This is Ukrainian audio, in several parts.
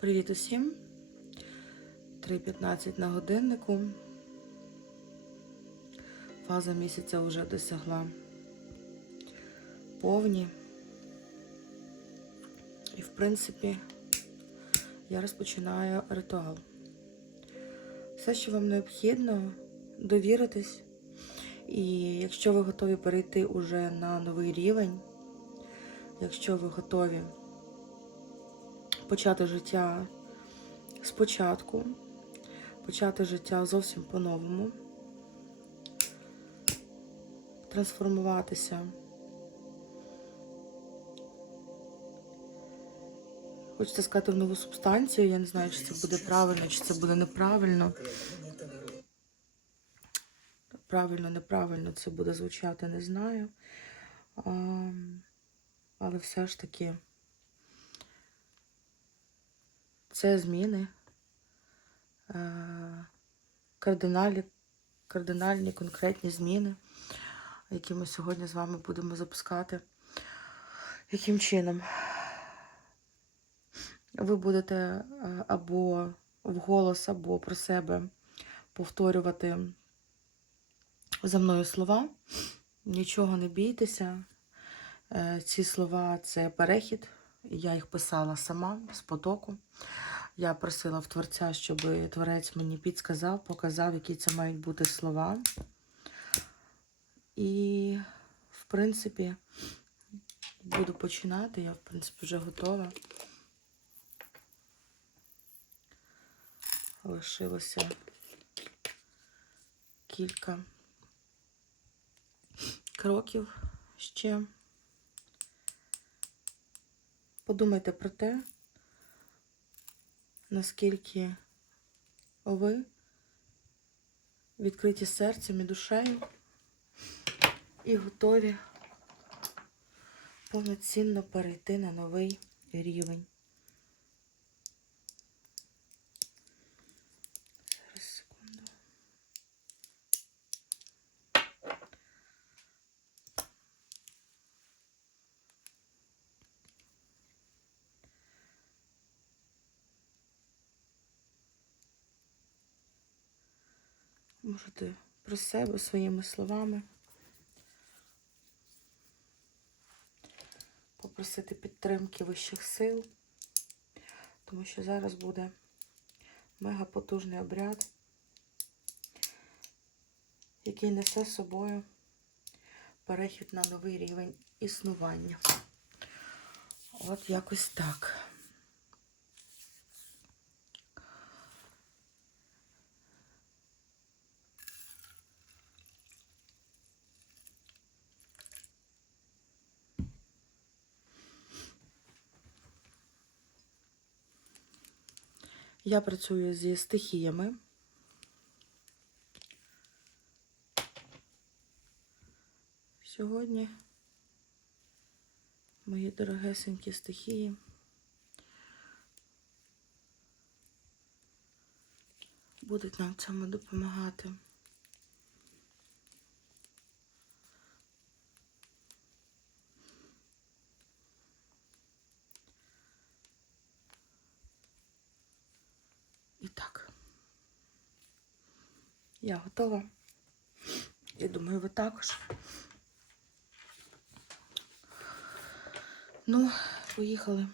Привіт усім. 3.15 на годиннику. Фаза місяця вже досягла повні. І, в принципі, я розпочинаю ритуал. Все, що вам необхідно, довіритись. І якщо ви готові перейти уже на новий рівень, якщо ви готові почати життя спочатку, почати життя зовсім по-новому, трансформуватися. Хочеться сказати в нову субстанцію. Я не знаю, чи це буде правильно, чи це буде неправильно. Правильно, неправильно це буде звучати, не знаю. А, але все ж таки. Це зміни е, кардинальні, кардинальні конкретні зміни, які ми сьогодні з вами будемо запускати. Яким чином? Ви будете е, або вголос, або про себе повторювати за мною слова. Нічого не бійтеся. Е, Ці слова це перехід. Я їх писала сама з потоку. Я просила в творця, щоб творець мені підсказав, показав, які це мають бути слова. І, в принципі, буду починати. Я, в принципі, вже готова. Лишилося кілька кроків ще. Подумайте про те, наскільки ви відкриті серцем і душею і готові повноцінно перейти на новий рівень. Зараз секунду. Можете про себе своїми словами попросити підтримки вищих сил, тому що зараз буде мега потужний обряд, який несе з собою перехід на новий рівень існування. От якось так. Я працюю зі стихіями. Сьогодні мої дорогесенькі стихії. Будуть нам цьому допомагати. І так. Я готова. Я думаю, ви також. Ну, поїхали.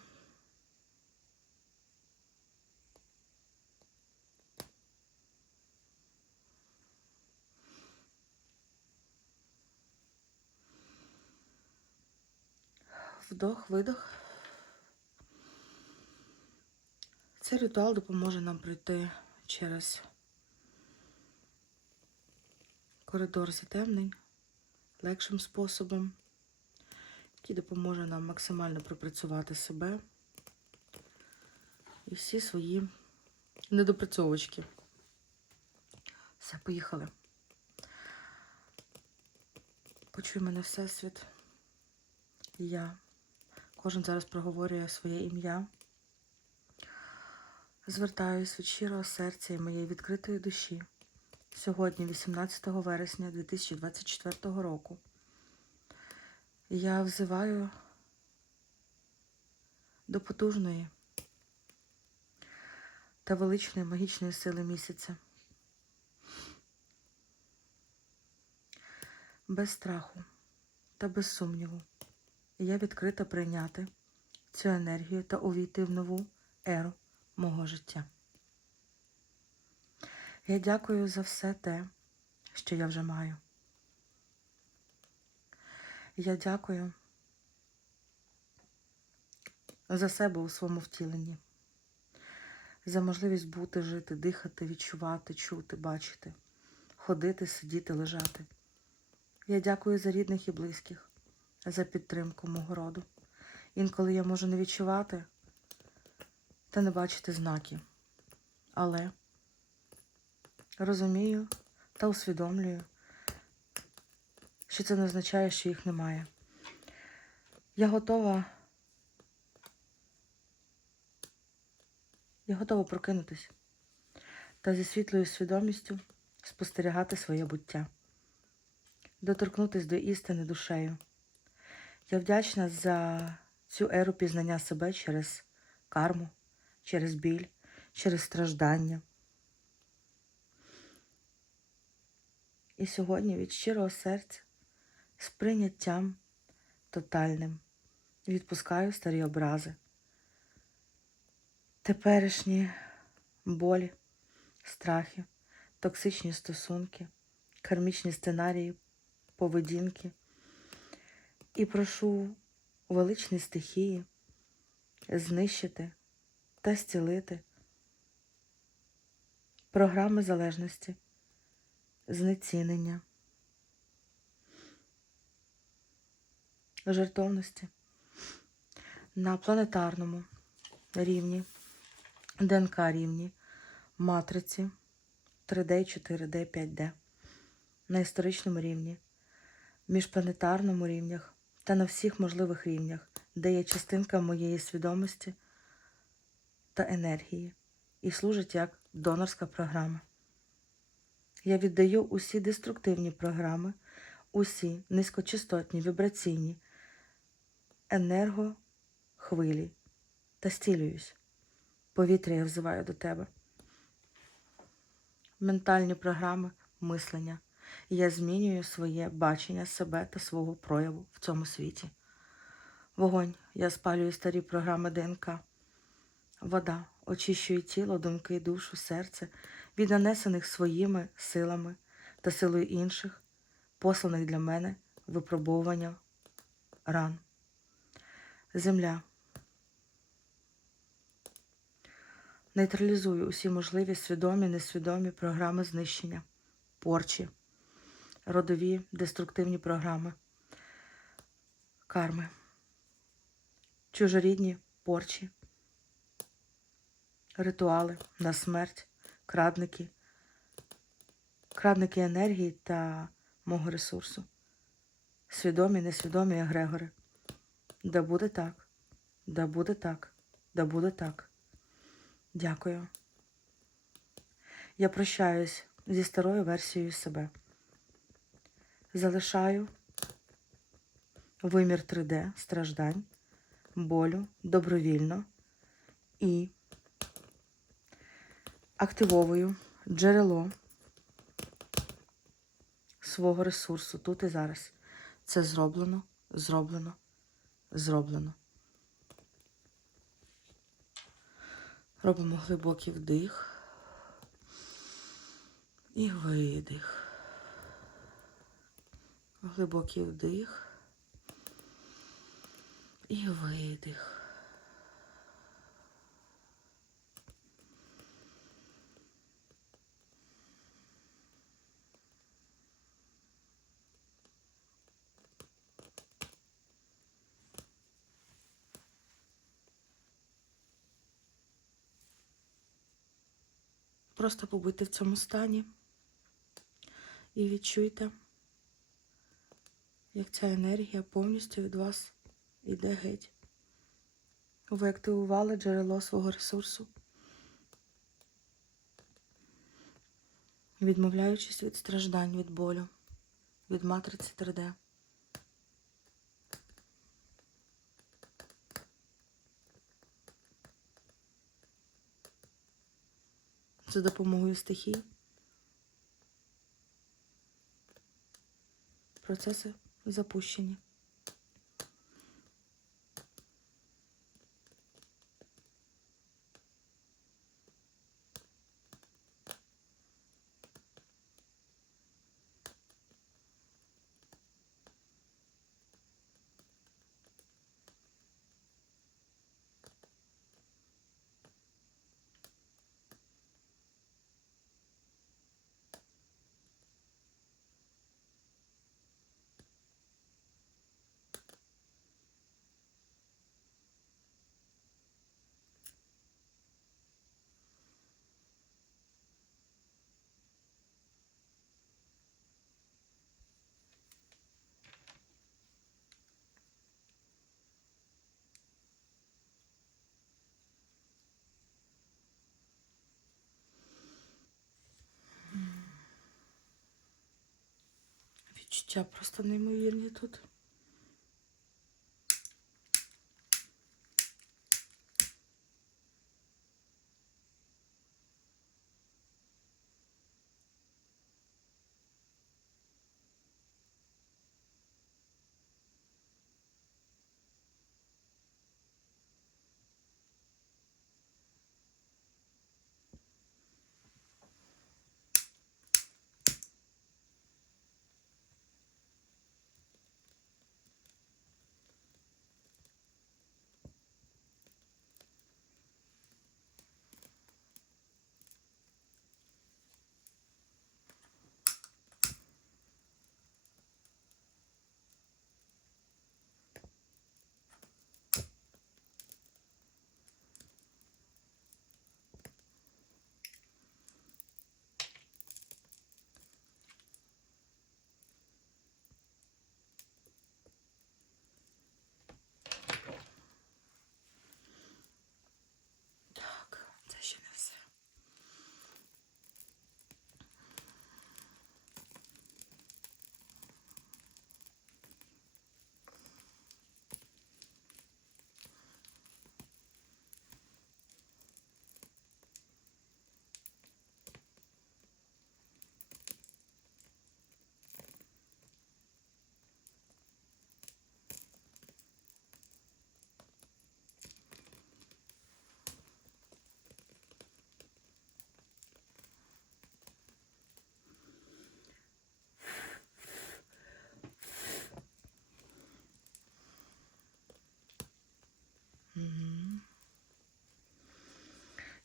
Вдох, видох. Цей ритуал допоможе нам пройти через коридор затемнень легшим способом, який допоможе нам максимально пропрацювати себе і всі свої недопрацьовочки. Все, поїхали. Почуй мене Всесвіт. Я. Кожен зараз проговорює своє ім'я. Звертаюсь від щирого серця і моєї відкритої душі сьогодні, 18 вересня 2024 року. Я взиваю до потужної та величної магічної сили місяця. Без страху та без сумніву я відкрита прийняти цю енергію та увійти в нову еру мого життя. Я дякую за все те, що я вже маю. Я дякую за себе у своєму втіленні, за можливість бути, жити, дихати, відчувати, чути, бачити, ходити, сидіти, лежати. Я дякую за рідних і близьких, за підтримку мого роду. Інколи я можу не відчувати та не бачити знаків, але розумію та усвідомлюю, що це не означає, що їх немає. Я готова. Я готова прокинутись та зі світлою свідомістю спостерігати своє буття, доторкнутись до істини душею. Я вдячна за цю еру пізнання себе через карму, через біль, через страждання. І сьогодні від щирого серця з прийняттям тотальним відпускаю старі образи, теперішні болі, страхи, токсичні стосунки, кармічні сценарії, поведінки. І прошу у величній стихії знищити та зцілити програми залежності, знецінення, жертовності на планетарному рівні, ДНК рівні, матриці 3D, 4D, 5D, на історичному рівні, міжпланетарному рівнях та на всіх можливих рівнях, де є частинка моєї свідомості та енергії і служить як донорська програма. Я віддаю усі деструктивні програми, усі низькочастотні вібраційні енергохвилі та стілююсь. Повітря я взиваю до тебе. Ментальні програми мислення. Я змінюю своє бачення себе та свого прояву в цьому світі. Вогонь я спалюю старі програми ДНК. Вода очищує тіло, думки, душу, серце від нанесених своїми силами та силою інших, посланих для мене випробовування ран. Земля. Нейтралізую усі можливі свідомі, несвідомі програми знищення, порчі, родові деструктивні програми, карми, чужорідні порчі, ритуали на смерть, крадники, крадники енергії та мого ресурсу, свідомі, несвідомі егрегори. Да буде так, да буде так, да буде так. Дякую. Я прощаюсь зі старою версією себе. Залишаю вимір 3D страждань, болю добровільно і активовую джерело свого ресурсу тут і зараз. Це зроблено, зроблено, зроблено. Робимо глибокий вдих і видих. Глибокий вдих і видих. Просто побудьте в цьому стані і відчуйте, як ця енергія повністю від вас йде геть. Ви активували джерело свого ресурсу, відмовляючись від страждань, від болю, від матриці 3D. За допомогою стихій. Процеси запущені. Відчуття просто неймовірні тут.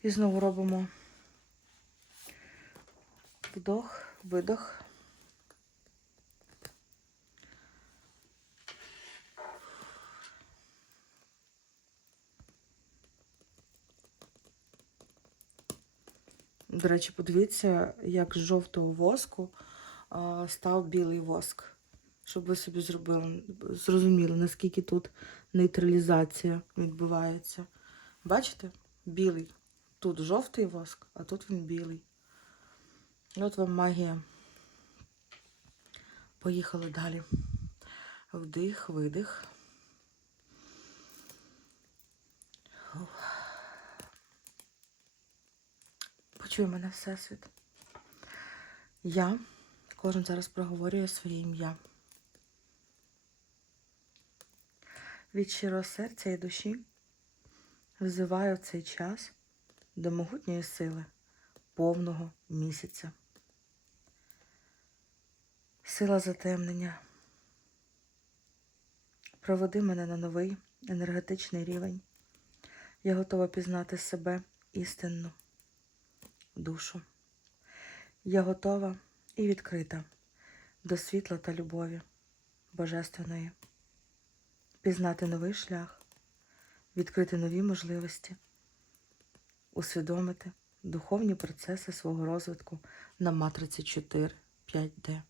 І знову робимо вдох, видох. До речі, подивіться, як з жовтого воску став білий воск. Щоб ви собі зробили, зрозуміли, наскільки тут нейтралізація відбувається. Бачите? Білий. Тут жовтий воск, а тут він білий. От вам магія. Поїхали далі. Вдих, видих. Почуй мене Всесвіт. Я, кожен зараз проговорює своє ім'я. Від щирого серця і душі взиваю цей час до могутньої сили повного місяця. Сила затемнення. Проведи мене на новий енергетичний рівень. Я готова пізнати себе істинну душу. Я готова і відкрита до світла та любові Божественної, пізнати новий шлях, відкрити нові можливості, усвідомити духовні процеси свого розвитку на матриці 4, 5D.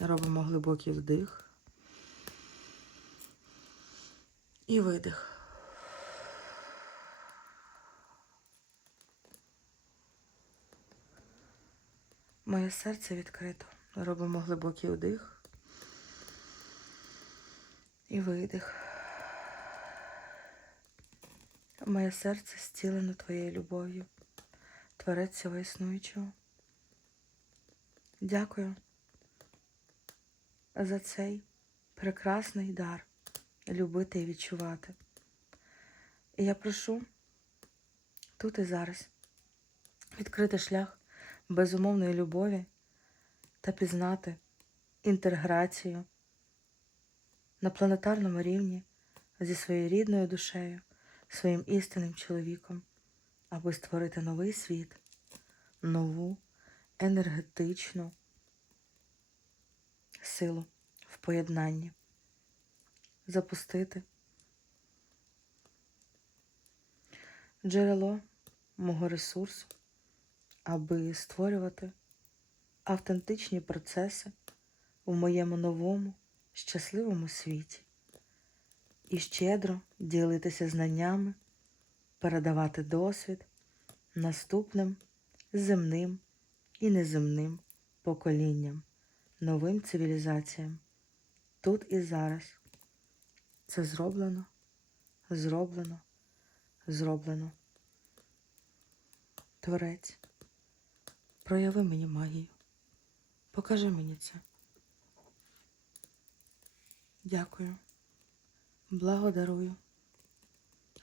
Робимо глибокий вдих і видих. Моє серце відкрито. Робимо глибокий вдих і видих. Моє серце зцілено твоєю любов'ю. Творець всього існуючого. Дякую за цей прекрасний дар любити і відчувати. І я прошу тут і зараз відкрити шлях безумовної любові та пізнати інтеграцію на планетарному рівні зі своєю рідною душею, своїм істинним чоловіком, аби створити новий світ, нову енергетичну силу в поєднанні, запустити джерело мого ресурсу, аби створювати автентичні процеси у моєму новому щасливому світі і щедро ділитися знаннями, передавати досвід наступним земним і неземним поколінням, новим цивілізаціям. Тут і зараз це зроблено, зроблено, зроблено. Творець, прояви мені магію, покажи мені це. Дякую. Благодарую.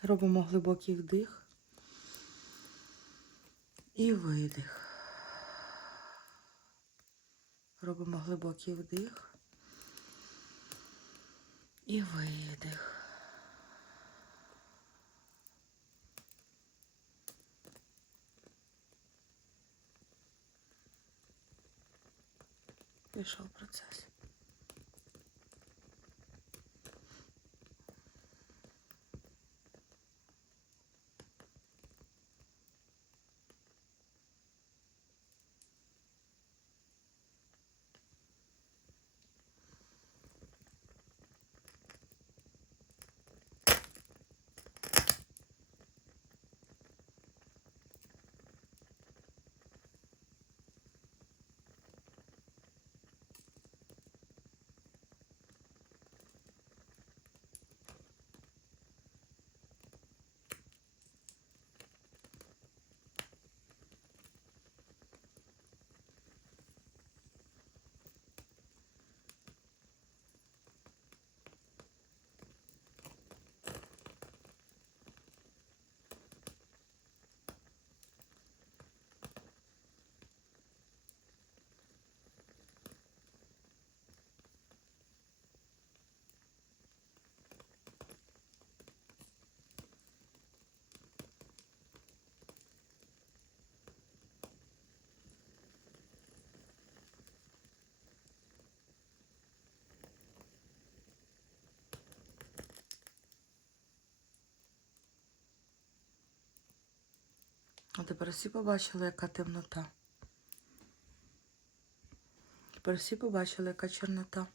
Робимо глибокий вдих і видих. Робимо глибокий вдих і видих. Пішов процес. А тепер всі побачили, яка темнота. Тепер всі побачили, яка чорнота.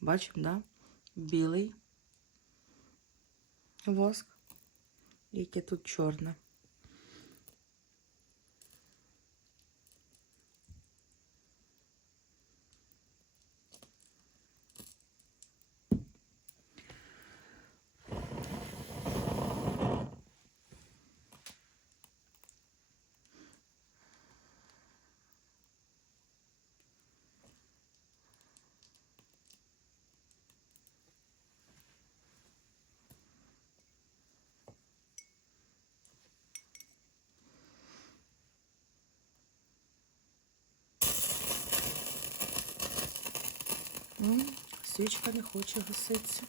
Бачимо, да? Білий воск, яке тут чорне. Свічка не хоче гаситися.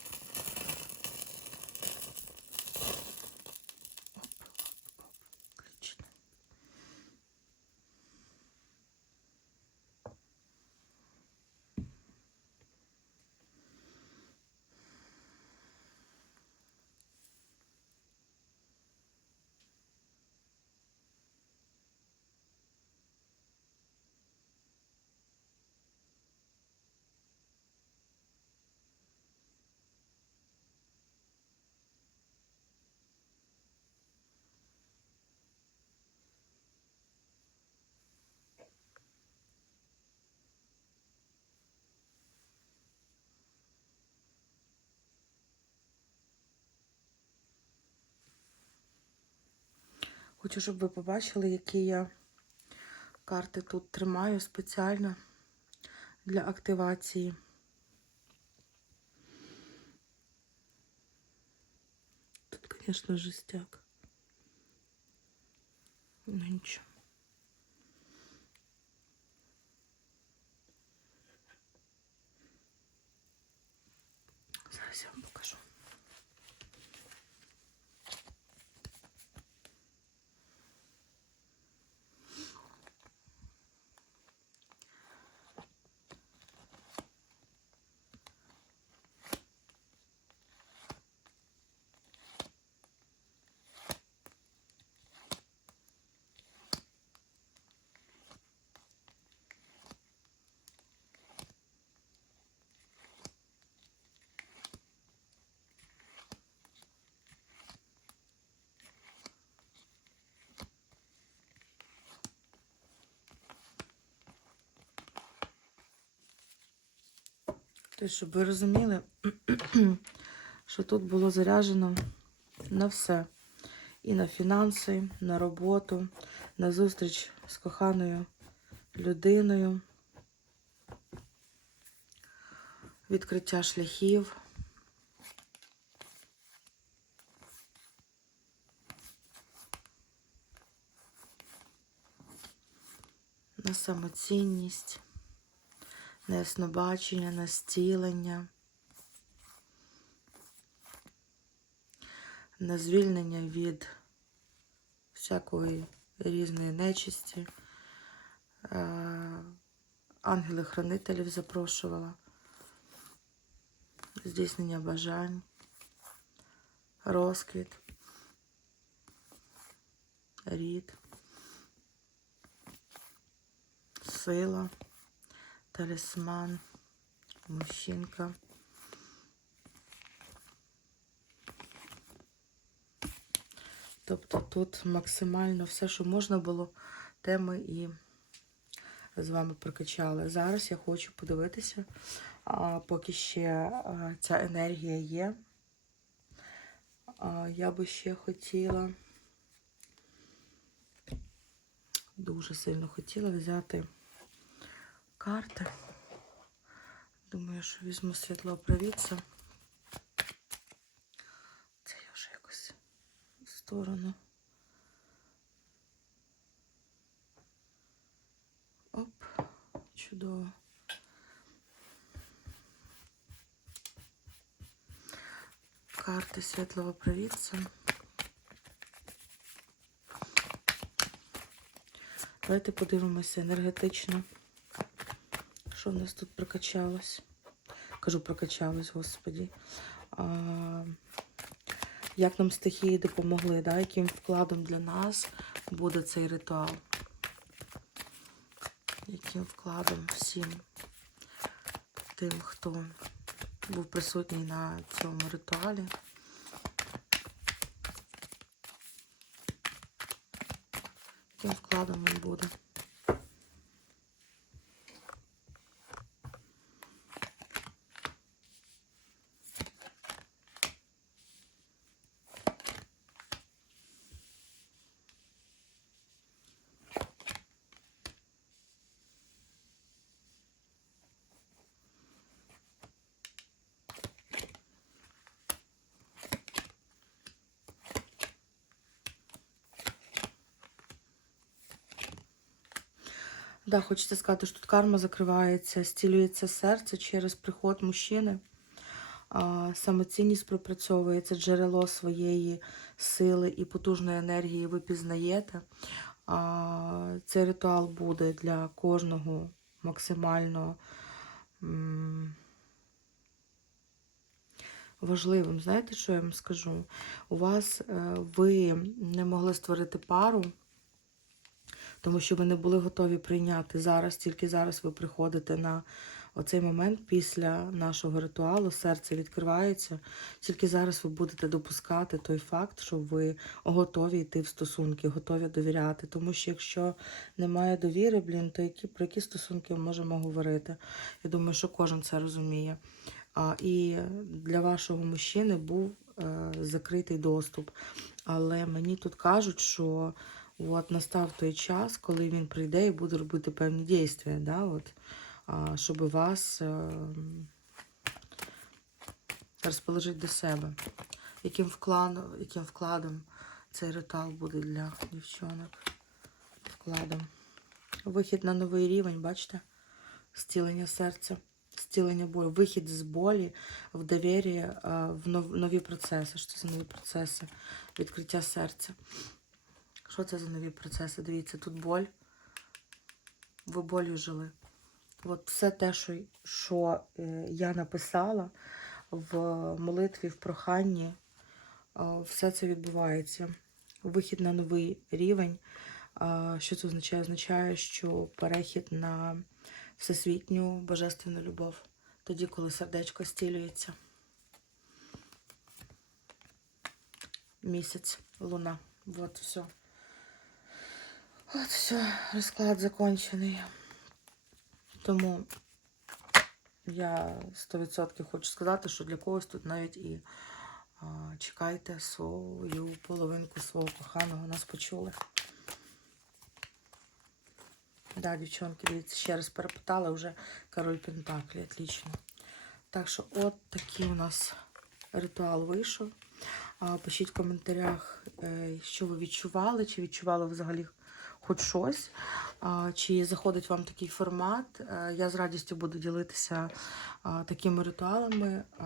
Хочу, щоб ви побачили, які я карти тут тримаю спеціально для активації. Тут, звісно, жестяк. Ну нічого. Зараз я вам покажу. Тобто, щоб ви розуміли, що тут було заряджено на все. І на фінанси, на роботу, на зустріч з коханою людиною, відкриття шляхів. На самоцінність на яснобачення, на зцілення, на звільнення від всякої різної нечисті. Е, Ангели-хранителів запрошувала, здійснення бажань, розквіт, рід, сила талісман, мужчинка. Тобто тут максимально все, що можна було, те ми і з вами прокачали. Зараз я хочу подивитися, а, поки ще а, ця енергія є. А, я би ще хотіла, дуже сильно хотіла взяти карти. Думаю, що візьму світлопровідця. Це я вже якось в сторону. Оп, чудово. Карти світлого провідця. Давайте подивимося енергетично. Що в нас тут прокачалось? Кажу, прокачалось, господі. А, як нам стихії допомогли, да? яким вкладом для нас буде цей ритуал? Яким вкладом всім тим, хто був присутній на цьому ритуалі? Яким вкладом він буде? Да, хочеться сказати, що тут карма закривається, стілюється серце через приход мужчини. Самоцінність пропрацьовується, джерело своєї сили і потужної енергії ви пізнаєте. Цей ритуал буде для кожного максимально важливим. Знаєте, що я вам скажу? У вас е, ви не могли створити пару тому що ви не були готові прийняти зараз, тільки зараз ви приходите на оцей момент після нашого ритуалу, серце відкривається, тільки зараз ви будете допускати той факт, що ви готові йти в стосунки, готові довіряти. Тому що якщо немає довіри, блін, то які, про які стосунки ми можемо говорити? Я думаю, що кожен це розуміє. А, І для вашого мужчини був е, закритий доступ. Але мені тут кажуть, що от настав той час, коли він прийде і буде робити певні дійства, да, от, щоб вас е, розположити до себе. Яким вкладом, яким вкладом цей ритуал буде для дівчонок? Вкладом. Вихід на новий рівень, бачите? Зцілення серця, зцілення болю, вихід з болі в довір'я е, в нові процеси. Що це нові процеси? Відкриття серця. Що це за нові процеси? Дивіться, тут боль. Ви болю жили. От все те, що, що е, я написала в молитві, в проханні, е, все це відбувається. Вихід на новий рівень. Що це означає? Означає, що перехід на всесвітню божественну любов. Тоді, коли сердечко стілюється. Місяць, луна. Вот все. От все, розклад закончений. Тому я 100% хочу сказати, що для когось тут навіть і а, чекайте свою половинку свого коханого, нас почули. Да, дівчонки, дивіться, ще раз перепитала вже король Пентаклі, отлично. Так що от такий у нас ритуал вийшов. Пишіть в коментарях, е, що ви відчували, чи відчували взагалі хоч щось, чи заходить вам такий формат. Е, Я з радістю буду ділитися такими ритуалами, е,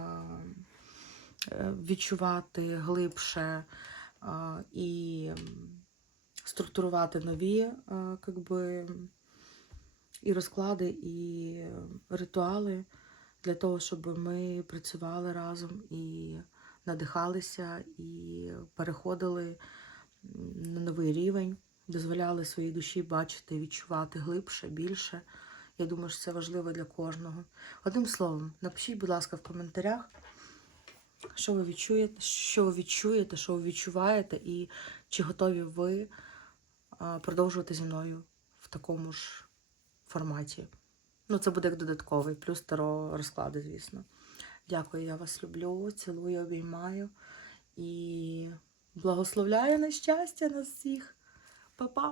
відчувати глибше і структурувати нові а, би, і розклади, і ритуали для того, щоб ми працювали разом і надихалися, і переходили на новий рівень, дозволяли своїй душі бачити, відчувати глибше, більше. Я думаю, що це важливо для кожного. Одним словом, напишіть, будь ласка, в коментарях, що ви відчуєте, що ви відчуєте, що ви відчуваєте, і чи готові ви продовжувати зі мною в такому ж форматі. Ну, це буде як додатковий, плюс таро розклади, звісно. Дякую, я вас люблю, цілую, обіймаю і благословляю на щастя нас всіх. Па-па!